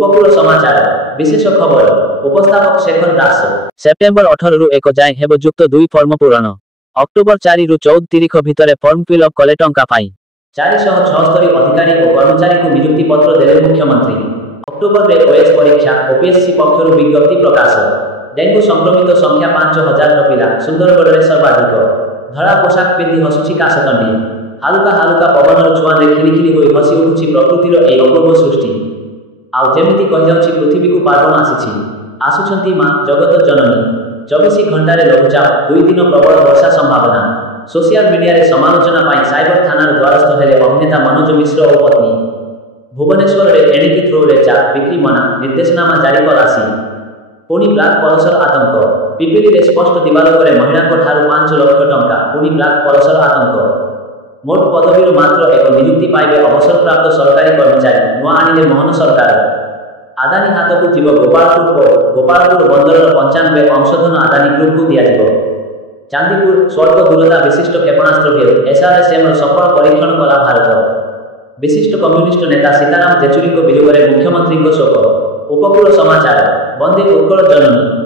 उपकूल समाचार विशेष खबर उपस्थापक शेखर दास। सेप्टेम्बर 18 रु 1 जाए हेब जुक्त 2 फर्म पूरण। अक्टोबर 4 रु 14 तारिख भितर फर्म फिलअप कले टंका पाई 476 अधिकारी और कर्मचारी को नियुक्ति पत्र देले मुख्यमंत्री। अक्टोबर में ओएस परीक्षा ओपीएससी पक्षर विज्ञप्ति प्रकाश। डेंगू संक्रमित संख्या 5000 टपिला सुंदरगढ़ में सर्वाधिक। धड़ा पोशाक पिंधि हसुची काशतंडी हालुका हालुका पवन छुआरे खिलिखिली होई हसी उठुची प्रकृतिर ए अपूर्व सृष्टि। आउ जेमिति कहि जाउछि पृथ्वी को पार्वण आसीछि आसुछंती मां जगत जननी। 24 घंटार लघुचाप 2 दिन प्रबल वर्षा संभावना। सोशल मीडिया रे समालोचना पाई साइबर थाना द्वारस्थ हेले अभिनेता मनोज मिश्र और पत्नी। भुवनेश्वर रे एणिकी थ्रो रे चा बिक्री मना निर्देशनामा जारी करासी। पुणी ब्लाक पलसर आतंक पिपिली रे स्पष्ट दिवालोकरे महिला को ठारू 5 लाख टंका पुणी ब्लाक पलसर आतंक। मोट पदवीर मात्र एक नियुक्ति पाइबे अवसरप्राप्त सरकारी कर्मचारी नुआ आनिले मोहन सरकार। आदानी हाथ को जीव गोपालपुर बंदर 95 अंशधन आदानी ग्रुप को दिया जीव। चांदीपुर स्वल्प दूरता विशिष्ट क्षेपणास्त्र भेद एसआरएसएम सफल परीक्षण कला भारत। विशिष्ट कम्युनिस्ट नेता सीताराम येचुरी को वियोग में मुख्यमंत्री शोक। उपकूल समाचार वंदे उत्कल जननी।